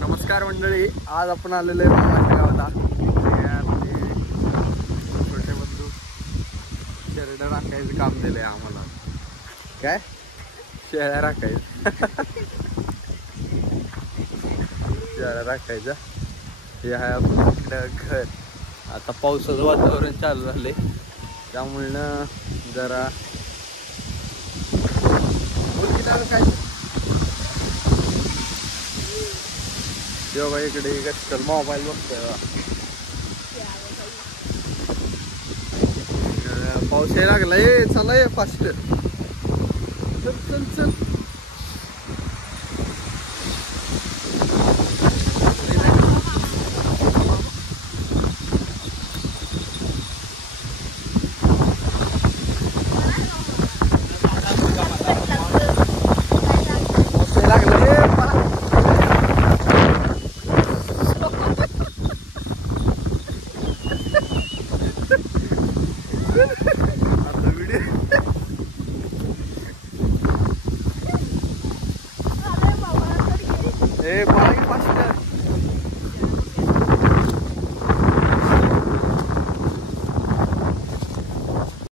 नमस्कार मंडळी, आज आपण आलेलो आहे मामाच्या गावाला. छोटे बंधू शेरडं राखायचं काम दिलंय आम्हाला. काय शेळ्या राखायचं शेळ्या राखायचं हे आहे आपण इकडं घर. आता पावसाचं वातावरण चालू झालंय त्यामुळं जरा काय जेव्हा इकडे गच्चल मोबाईल बघतोय. पाऊस यायला लागलाय, चला ये फास्ट. चल चल चल. ए